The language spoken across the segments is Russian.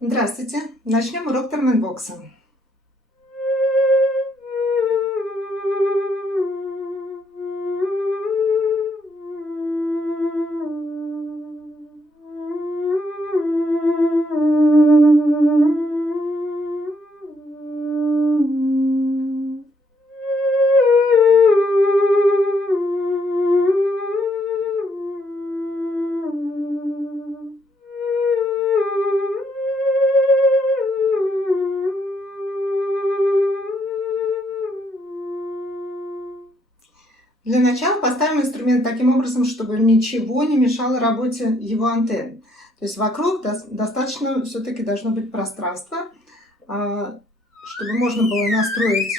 Здравствуйте! Начнем урок терменбокса. Для начала поставим инструмент таким образом, чтобы ничего не мешало работе его антенн. То есть вокруг достаточно все-таки должно быть пространство, чтобы можно было настроить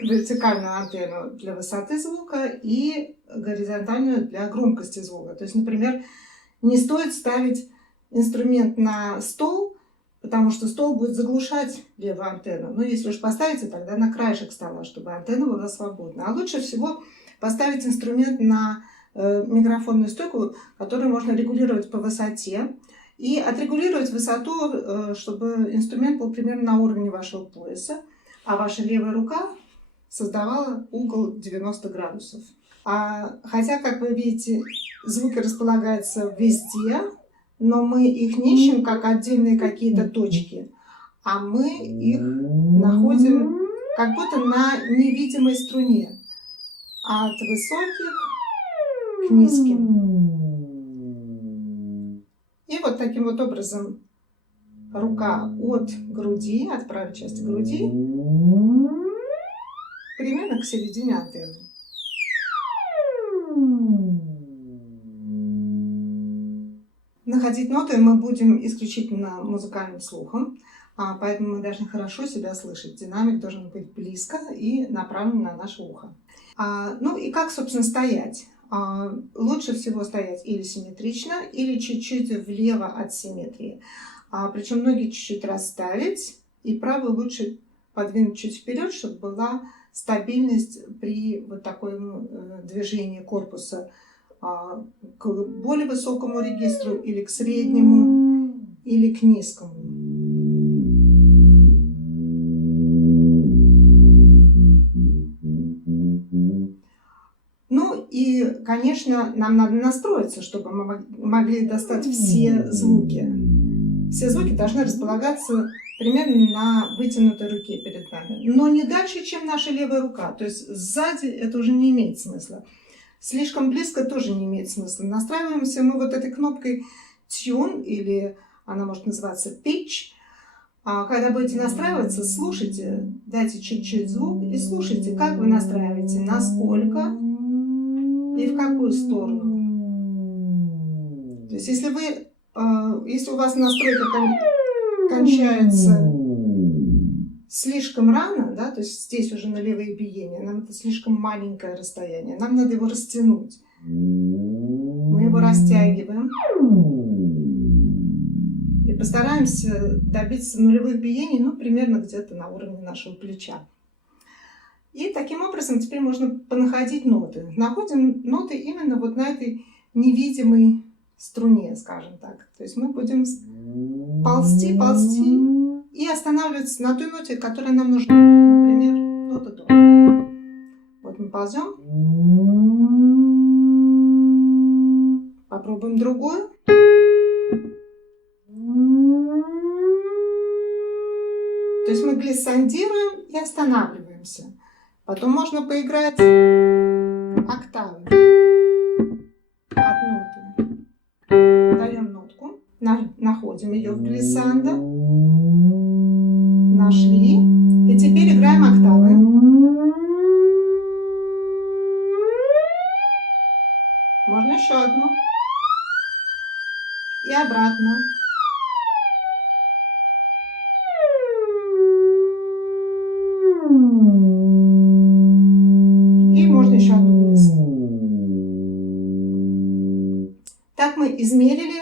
вертикальную антенну для высоты звука и горизонтальную для громкости звука. То есть, например, не стоит ставить инструмент на стол, потому что стол будет заглушать левую антенну. Но если уж поставите, тогда на краешек стола, чтобы антенна была свободна. А лучше всего поставить инструмент на микрофонную стойку, которую можно регулировать по высоте. И отрегулировать высоту, чтобы инструмент был примерно на уровне вашего пояса, а ваша левая рука создавала угол 90 градусов. Хотя, как вы видите, звуки располагаются везде, но мы их не ищем как отдельные какие-то точки, а мы их находим как будто на невидимой струне, от высоких к низким. И вот таким вот образом рука от груди, от правой части груди, примерно к середине антенны. Находить ноты мы будем исключительно музыкальным слухом, поэтому мы должны хорошо себя слышать. Динамик должен быть близко и направлен на наше ухо. Ну и как, собственно, стоять? Лучше всего стоять или симметрично, или чуть-чуть влево от симметрии. Причем ноги чуть-чуть расставить, и правую лучше подвинуть чуть вперед, чтобы была стабильность при вот таком движении корпуса к более высокому регистру, или к среднему, или к низкому. Ну и, конечно, нам надо настроиться, чтобы мы могли достать все звуки. Все звуки должны располагаться примерно на вытянутой руке перед нами, но не дальше, чем наша левая рука. То есть сзади это уже не имеет смысла. Слишком близко тоже не имеет смысла. Настраиваемся мы вот этой кнопкой Tune, или она может называться Pitch. Когда будете настраиваться, слушайте, дайте чуть-чуть звук и слушайте, как вы настраиваете, насколько и в какую сторону. То есть если у вас настройка кончается слишком рано, да, то есть здесь уже нулевые биения, нам это слишком маленькое расстояние, нам надо его растянуть. Мы его растягиваем и постараемся добиться нулевых биений, ну, примерно где-то на уровне нашего плеча. И таким образом теперь можно понаходить ноты. Находим ноты именно вот на этой невидимой струне, скажем так. То есть мы будем ползти и останавливаться на той ноте, которая нам нужна. Например, нота до. Вот мы ползем. Попробуем другую. То есть мы глиссандируем и останавливаемся. Потом можно поиграть октавы от ноты. Даем нотку, находим ее в глиссандо, нашли, и теперь играем октавы. Можно еще одну. И обратно. И можно еще одну вниз. Так мы измерили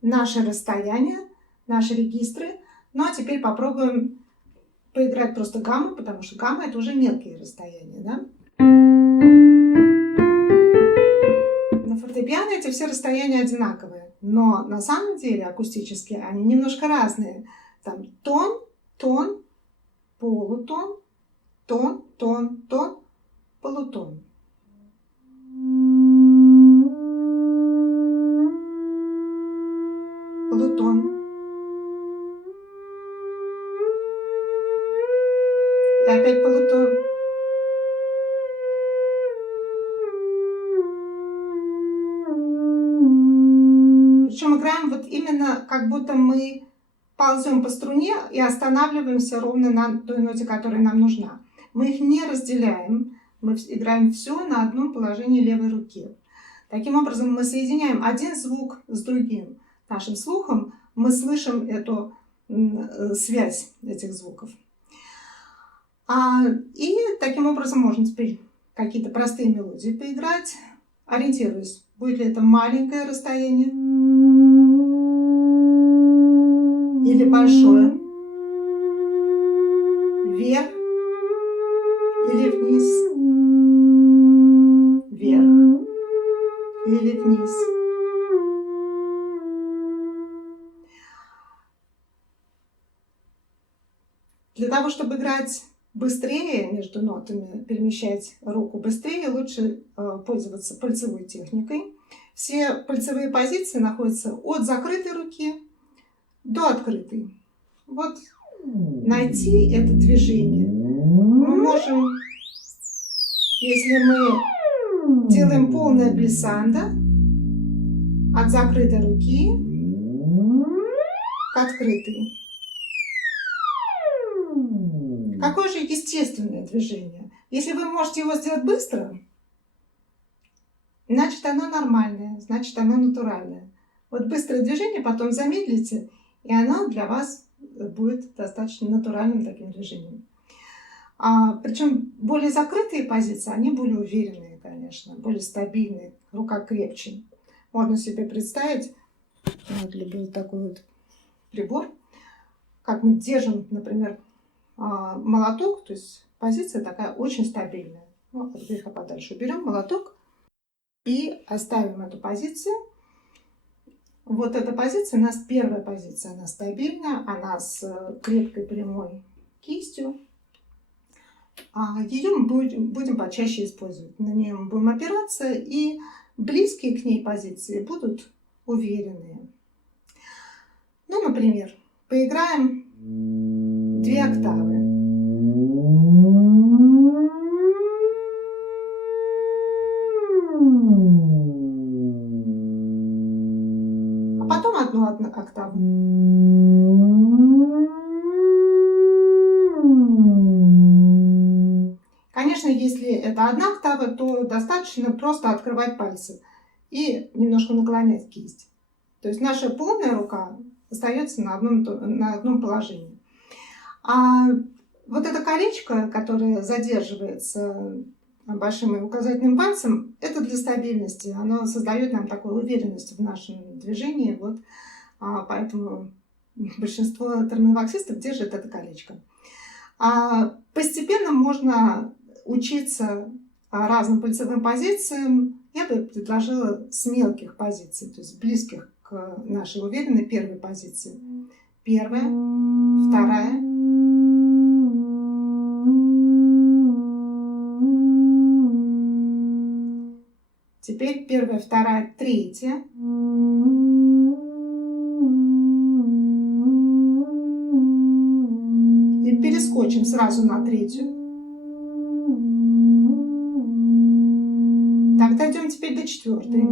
наше расстояние, наши регистры. Ну а теперь попробуем поиграть просто гамму, потому что гамма — это уже мелкие расстояния, да? На фортепиано эти все расстояния одинаковые. Но на самом деле акустически они немножко разные. Там тон, тон, полутон, тон, тон, тон, полутон. Полутон. И опять полутон. Причем играем вот именно, как будто мы ползем по струне и останавливаемся ровно на той ноте, которая нам нужна. Мы их не разделяем, мы играем все на одном положении левой руки. Таким образом, мы соединяем один звук с другим. Нашим слухом мы слышим эту связь этих звуков. И таким образом можно теперь какие-то простые мелодии поиграть, ориентируясь, будет ли это маленькое расстояние или большое, вверх или вниз, вверх или вниз. Для того, чтобы играть быстрее между нотами, перемещать руку быстрее, лучше пользоваться пальцевой техникой. Все пальцевые позиции находятся от закрытой руки до открытой. Вот найти это движение мы можем, если мы делаем полное глиссандо от закрытой руки к открытой. Какое же естественное движение? Если вы можете его сделать быстро, значит оно нормальное, значит оно натуральное. Вот быстрое движение потом замедлите, и оно для вас будет достаточно натуральным таким движением. Причем более закрытые позиции, они более уверенные, конечно, более стабильные, рука крепче. Можно себе представить, вот любил такой вот прибор, как мы держим, например, молоток, то есть позиция такая очень стабильная. Вот от греха подальше уберем молоток и оставим эту позицию. Вот эта позиция у нас первая позиция, она стабильная, она с крепкой прямой кистью. Ее мы будем почаще использовать. На нее мы будем опираться, и близкие к ней позиции будут уверенные. Ну, например, поиграем 2 октавы. А потом одну октаву. Конечно, если это 1 октава, то достаточно просто открывать пальцы и немножко наклонять кисть. То есть наша полная рука остается на одном положении. А вот это колечко, которое задерживается большим и указательным пальцем, это для стабильности. Оно создает нам такую уверенность в нашем движении. Вот, поэтому большинство терновоксистов держит это колечко. Постепенно можно учиться разным пальцевым позициям. Я бы предложила с мелких позиций, то есть близких к нашей уверенной первой позиции. Первая, вторая. Теперь первая, вторая, третья. И перескочим сразу на третью. Так, дойдем теперь до 4-й.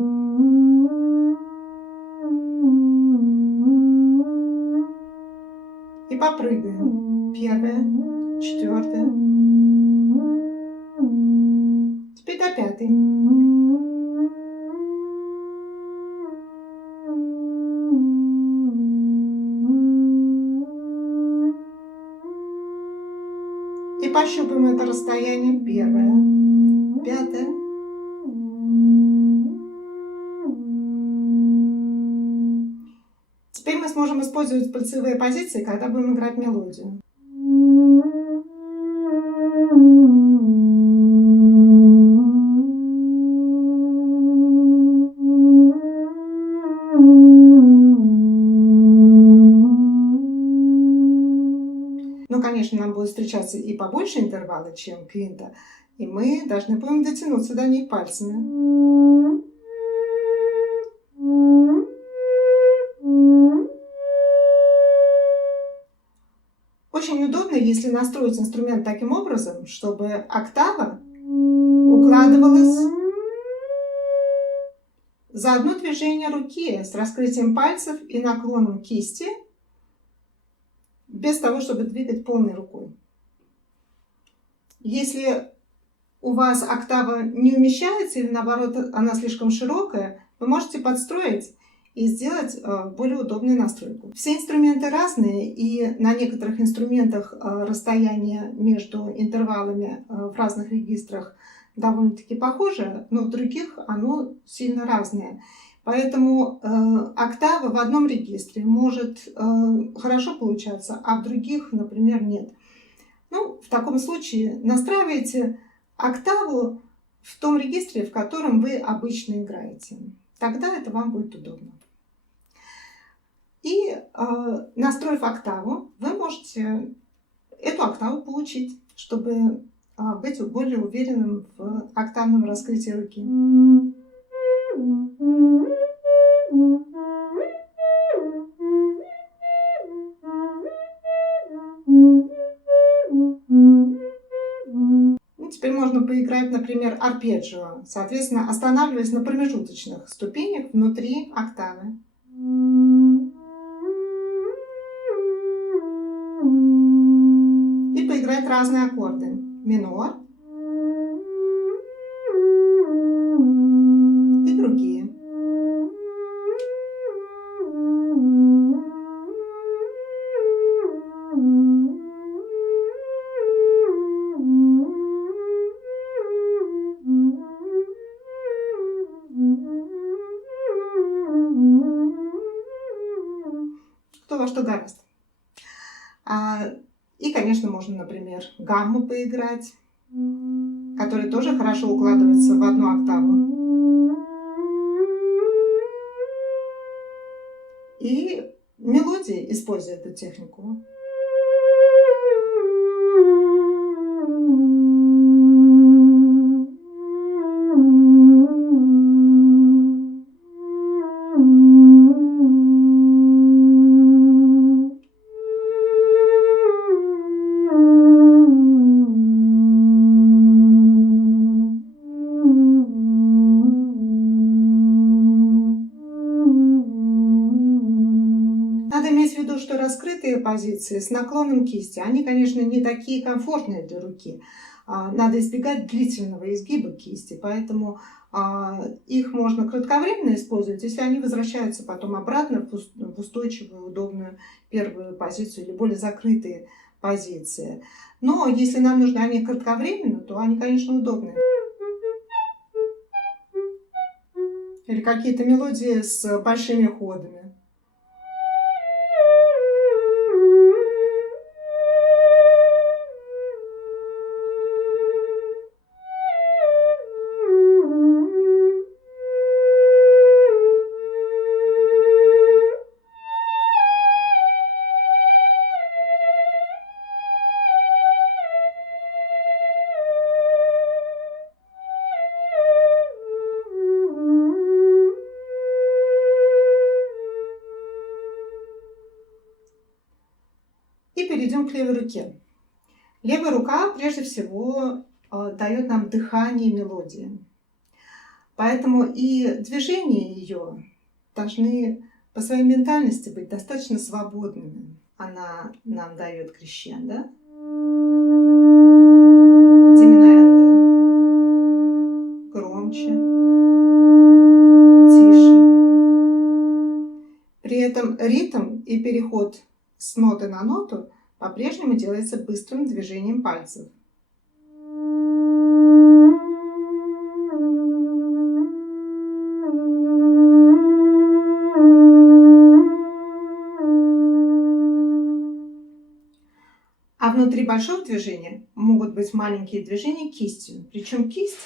И попрыгаем. 1-я, 4-я. Теперь до 5-й. И пощупаем это расстояние. 1-я, 5-я. Теперь мы сможем использовать пальцевые позиции, когда будем играть мелодию. Ну, конечно, нам будут встречаться и побольше интервалы, чем квинта, и мы должны будем дотянуться до них пальцами. Очень удобно, если настроить инструмент таким образом, чтобы октава укладывалась за одно движение руки с раскрытием пальцев и наклоном кисти, без того, чтобы двигать полной рукой. Если у вас октава не умещается или наоборот она слишком широкая, вы можете подстроить и сделать более удобную настройку. Все инструменты разные, и на некоторых инструментах расстояние между интервалами в разных регистрах довольно-таки похоже, но в других оно сильно разное. Поэтому октава в одном регистре может хорошо получаться, а в других, например, нет. Ну, в таком случае настраивайте октаву в том регистре, в котором вы обычно играете. Тогда это вам будет удобно. И настроив октаву, вы можете эту октаву получить, чтобы быть более уверенным в октавном раскрытии руки. Теперь можно поиграть, например, арпеджио, соответственно, останавливаясь на промежуточных ступенях внутри октавы. И поиграть разные аккорды. Минор и другие. Кто во что гораст. И, конечно, можно, например, гамму поиграть, который тоже хорошо укладывается в одну октаву. И мелодии, используя эту технику. Надо иметь в виду, что раскрытые позиции с наклоном кисти, они, конечно, не такие комфортные для руки. Надо избегать длительного изгиба кисти, поэтому их можно кратковременно использовать, если они возвращаются потом обратно в устойчивую, удобную первую позицию или более закрытые позиции. Но если нам нужны они кратковременно, то они, конечно, удобные. Или какие-то мелодии с большими ходами. И перейдем к левой руке. Левая рука прежде всего дает нам дыхание мелодии. Поэтому и движения ее должны по своей ментальности быть достаточно свободными. Она нам дает крещендо, диминуэндо, громче, тише. При этом ритм и переход с ноты на ноту по-прежнему делается быстрым движением пальцев. А внутри большого движения могут быть маленькие движения кистью. Причем кисть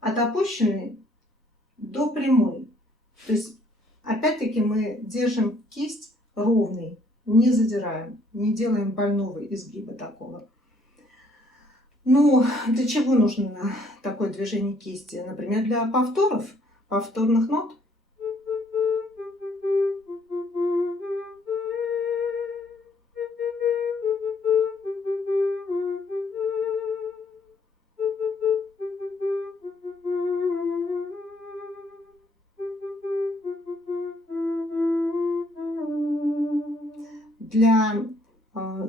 от опущенной до прямой. То есть, опять-таки, мы держим кисть ровной. не задираем, не делаем больного изгиба такого. Ну, для чего нужно такое движение кисти? Например, для повторных нот. Для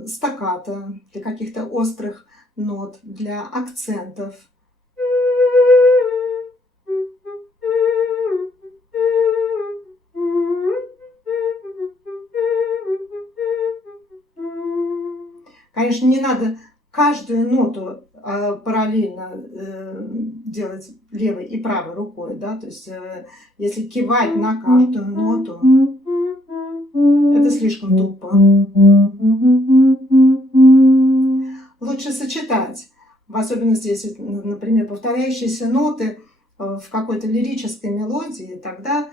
стаккато, для каких-то острых нот, для акцентов. Конечно, не надо каждую ноту параллельно делать левой и правой рукой, да, то есть если кивать на каждую ноту, это слишком тупо. Лучше сочетать, в особенности, если, например, повторяющиеся ноты в какой-то лирической мелодии, тогда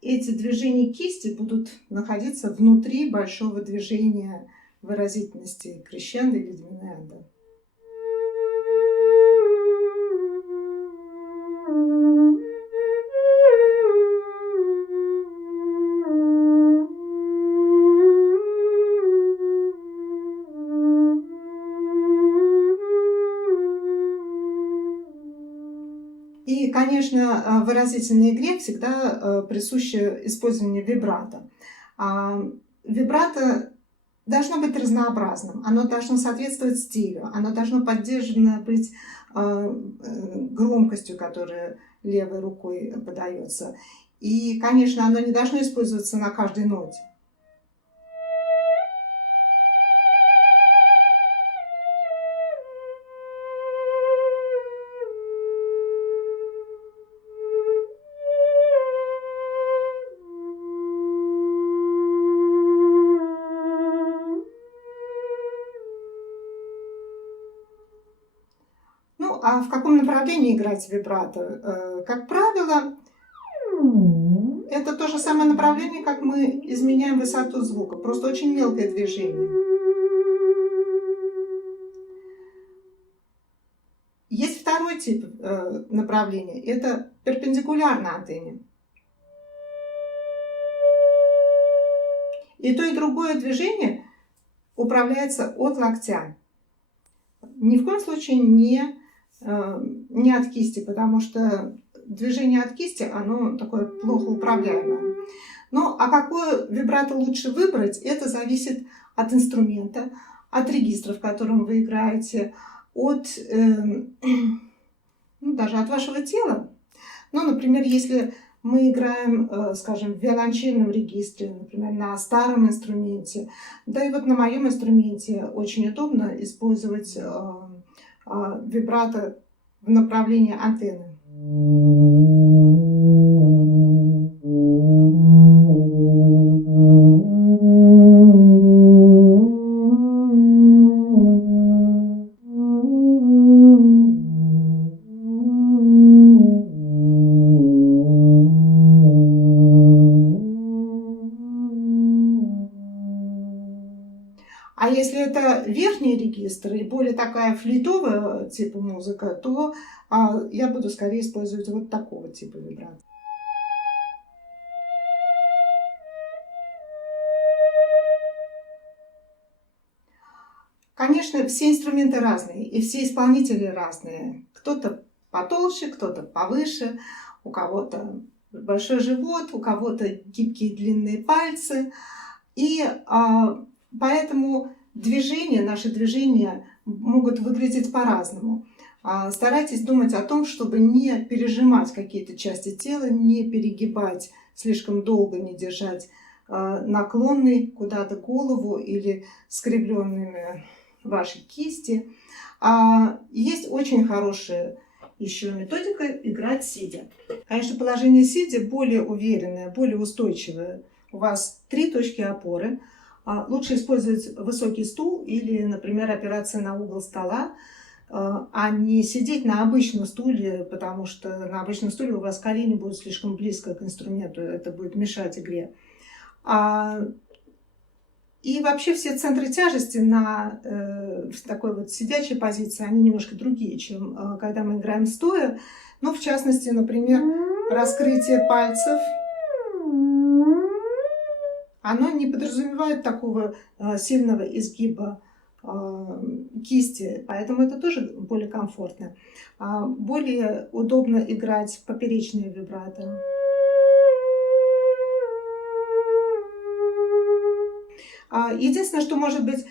эти движения кисти будут находиться внутри большого движения выразительности крещендо или дiminuendo. И, конечно, в выразительной игре всегда присуще использование вибрато. Вибрато должно быть разнообразным, оно должно соответствовать стилю, оно должно поддержано быть громкостью, которая левой рукой подается. И, конечно, оно не должно использоваться на каждой ноте. Ну, а в каком направлении играть вибрато? Как правило, это то же самое направление, как мы изменяем высоту звука, просто очень мелкое движение. Есть второй тип направления, это перпендикулярно антенне. И то, и другое движение управляется от локтя. Ни в коем случае не от кисти, потому что движение от кисти, оно такое плохо управляемое. Ну, а какое вибрато лучше выбрать, это зависит от инструмента, от регистра, в котором вы играете, даже от вашего тела. Ну, например, если мы играем, скажем, в виолончельном регистре, например, на старом инструменте, да и вот на моем инструменте очень удобно использовать вибрато в направлении антенны. А если это верхний регистр и более такая флейтовая типа музыка, то я буду скорее использовать вот такого типа вибрато. Конечно, все инструменты разные, и все исполнители разные. Кто-то потолще, кто-то повыше, у кого-то большой живот, у кого-то гибкие длинные пальцы. И поэтому наши движения могут выглядеть по-разному. Старайтесь думать о том, чтобы не пережимать какие-то части тела, не перегибать слишком долго, не держать наклонной куда-то голову или скребленными ваши кисти. Есть очень хорошая еще методика играть сидя. Конечно, положение сидя более уверенное, более устойчивое. У вас 3 точки опоры. Лучше использовать высокий стул или, например, опираться на угол стола, а не сидеть на обычном стуле, потому что на обычном стуле у вас колени будут слишком близко к инструменту, это будет мешать игре. И вообще все центры тяжести в такой вот сидячей позиции, они немножко другие, чем когда мы играем стоя. Ну, в частности, например, раскрытие пальцев. Оно не подразумевает такого сильного изгиба кисти, поэтому это тоже более комфортно. Более удобно играть поперечные вибрато. Единственное, что может быть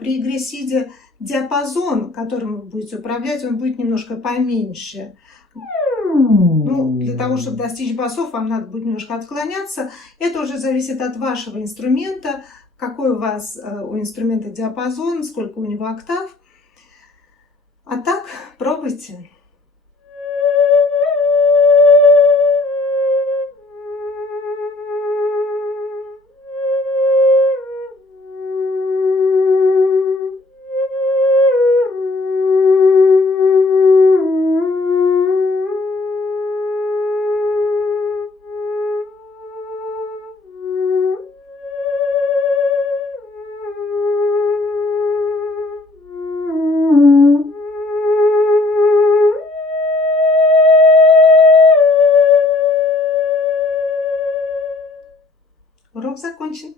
при игре сидя, диапазон, которым вы будете управлять, он будет немножко поменьше. Ну, для того, чтобы достичь басов, вам надо будет немножко отклоняться. Это уже зависит от вашего инструмента, какой у вас у инструмента диапазон, сколько у него октав. А так, пробуйте. Урок закончен.